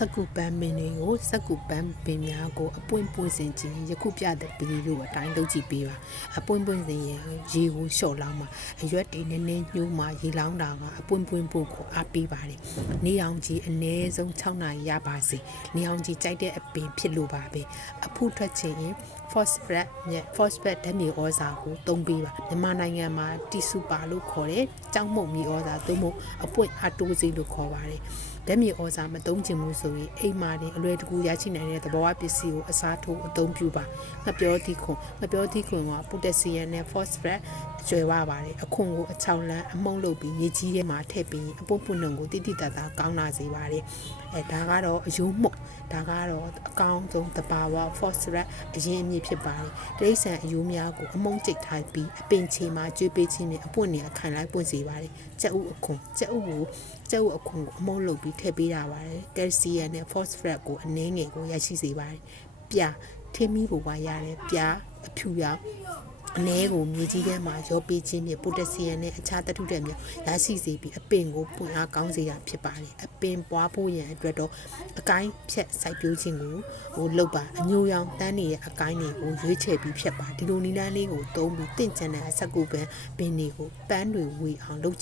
စကုပန်းပင်တွေကိုစကုပန်းပင်များကိုအပွင့်ပွင့်စင်ခြင်းယခုပြတဲ့ဗီဒီယိုအတိုင်းလုပ်ကြည့်ပေးပါအပွင့်ပွင့်စင်ရေကိုလျှော့လောင်းမှာအရွက်တွေနည်းနည်းညှိုးမှာရေလောင်းတာကအပွင့်ပွင့်ဖို့ကိုအားပေးပါတယ်နေအောင်ကြီးအနည်းဆုံး6နာရီရပါစေနေအောင်ကြီးကြိုက်တဲ့အပင်ဖြစ်လို့ပါပဲအဖုထွက်ခြင်း phosphate ဓာတ်မြေဩဇာကိုသုံးပေးပါမြန်မာနိုင်ငံမှာတီဆူပါလို့ခေါ်တဲ့ကြောက်မုတ်မြေဩဇာသို့မဟုတ်အပွင့်အတိုးစေးလို့ခေါ်ပါတယ်ဓာတ်မြေဩဇာမသုံးချင်ဘူးဆိုရင်အိမ်မှာတင်အလွယ်တကူရရှိနိုင်တဲ့သဘောဝပစ္စည်းကိုအစားထိုးအသုံးပြုပါငပြောသီးခွန်ကပိုတက်ဆီယမ်နဲ့ phosphate အကျွဲဝပါတယ်အခွန်ကိုအချောင်လန်းအမုံလုပ်ပြီးရေကြီးထဲမှာထည့်ပြီးအပွင့်ပွင့်နှုံကိုတိတိတတ်တာကောင်းလာစေပါတယ်ဒါကတော့အယိုးမှုတ်ဒါကတော့အကောင်းဆုံးသဘာဝ phosphate အရင်အမြစ်ဖြစ်ပါတယ်တိရစ္ဆာန်အယိုးများကိုအမုံကျိတ်ထားပြီးအပင်ချေမှာကျွေးပေးခြင်းနဲ့အပွင့်နဲ့အခိုင်လိုက်ပွင့်စေပါတယ်ကြက်ဥအခွန်ကိုအမုံလုပ်ပြီးထည့်ပေးတာပါတယ်ကယ်လ်ဆီယမ်နဲ့ phosphate ကိုအနည်းငယ်ကိုရရှိစေပါတယ်ပြထင်းမီးပေါ်မှာရတဲ့ပြအဖြူရောင်အနည်းကိုမြေကြီးထဲမှာရောပေးခြင်းနဲ့ပိုတက်ဆီယမ်နဲ့အခြားသတ္တုတွေများရရှိစေပြီးအပင်ကိုပွင့်အားကောင်းစေတာဖြစ်ပါတယ်အပင်ပွားဖို့ရန်အတွက်တော့အကိုင်းဖြတ်စိုက်ပျိုးခြင်းကိုလုပ်ပါအညိုရောင်တန်းနေတဲ့အကိုင်းတွေကိုရွေးချယ်ပြီးဖြတ်ပါဒီလိုနီလန်းလေးကိုသုံးပြီးတင့်ကြံတဲ့အဆက်ကူပန်းပင်တွေကိုပန်းတွေဝေအောင်လုပ်